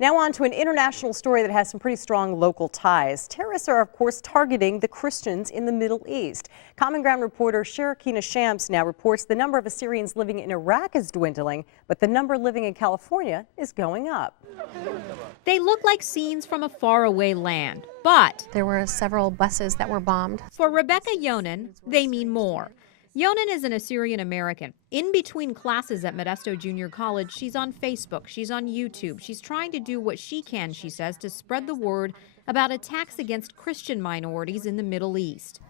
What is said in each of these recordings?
Now on to an international story that has some pretty strong local ties. Terrorists are, of course, targeting the Christians in the Middle East. Common Ground reporter Sharokina Shams now reports the number of Assyrians living in Iraq is dwindling, but the number living in California is going up. They look like scenes from a faraway land, but there were several buses that were bombed. For Rebecca Yonan, they mean more. Yonan is an Assyrian American. In between classes at Modesto Junior College, she's on Facebook, she's on YouTube. She's trying to do what she can, she says, to spread the word about attacks against Christian minorities in the Middle East.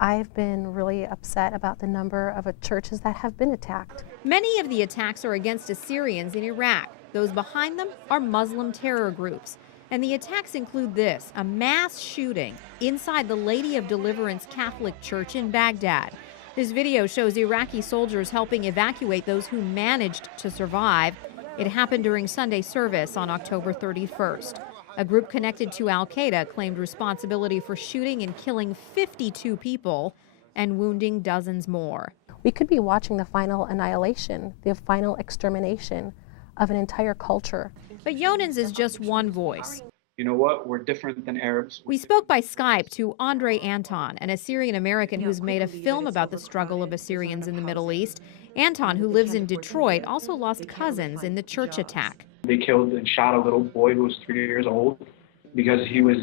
I've been really upset about the number of churches that have been attacked. Many of the attacks are against Assyrians in Iraq. Those behind them are Muslim terror groups. And the attacks include this, a mass shooting inside the Lady of Deliverance Catholic Church in Baghdad. This video shows Iraqi soldiers helping evacuate those who managed to survive. It happened during Sunday service on October 31st. A group connected to al-Qaeda claimed responsibility for shooting and killing 52 people and wounding dozens more. We could be watching the final annihilation, the final extermination of an entire culture. But Yonan's is just one voice. You know what? We're different than Arabs. We spoke by Skype to Andre Anton, an Assyrian American who's made a film about the struggle of Assyrians in the Middle East. Anton, who lives in Detroit, also lost cousins in the church attack. They killed and shot a little boy who was 3 years old because he was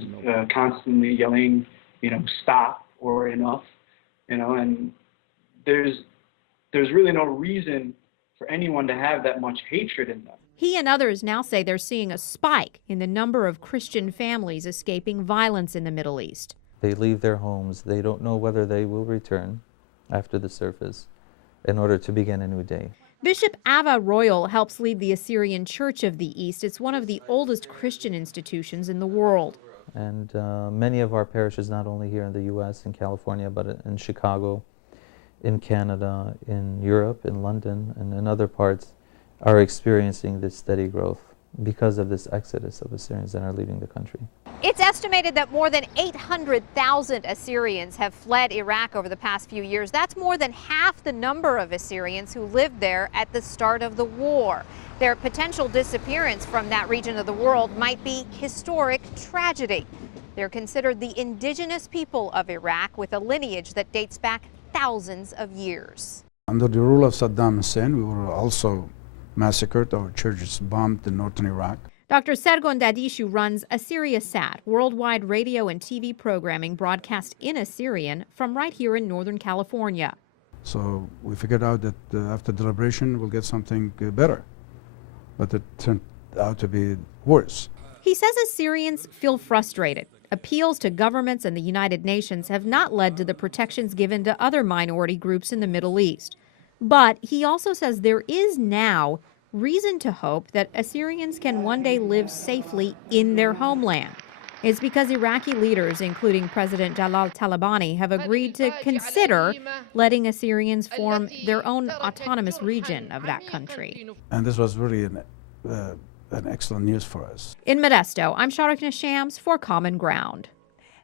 constantly yelling, stop or enough, and there's really no reason for anyone to have that much hatred in them. He and others now say they're seeing a spike in the number of Christian families escaping violence in the Middle East. They leave their homes. They don't know whether they will return after the service in order to begin a new day. Bishop Ava ROYEL helps lead the Assyrian Church of the East. It's one of the oldest Christian institutions in the world. And many of our parishes, not only here in the U.S. and California, but in Chicago, in Canada, in Europe, in London, and in other parts, are experiencing this steady growth because of this exodus of Assyrians that are leaving the country. It's estimated that more than 800,000 Assyrians have fled Iraq over the past few years. That's more than half the number of Assyrians who lived there at the start of the war. Their potential disappearance from that region of the world might be historic tragedy. They're considered the indigenous people of Iraq with a lineage that dates back thousands of years. Under the rule of Saddam Hussein, we were also massacred. Our churches bombed in northern Iraq. Dr. SARGON DADESHO runs AsyriaSat, worldwide radio and TV programming broadcast in Assyrian from right here in Northern California. So we figured out that after deliberation we'll get something better, but it turned out to be worse. He says Assyrians feel frustrated. Appeals to governments and the United Nations have not led to the protections given to other minority groups in the Middle East. But he also says there is now reason to hope that Assyrians can one day live safely in their homeland. It's because Iraqi leaders, including President Jalal Talabani, have agreed to consider letting Assyrians form their own autonomous region of that country. And this was really an excellent news for us. In Modesto, I'm Sharokina Shams for Common Ground.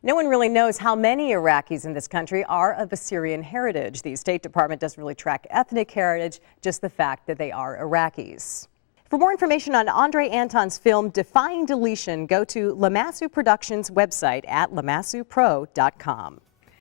No one really knows how many Iraqis in this country are of Assyrian heritage. The State Department doesn't really track ethnic heritage, just the fact that they are Iraqis. For more information on Andre Anton's film Defying Deletion, go to Lamassu Productions' website at lamassupro.com.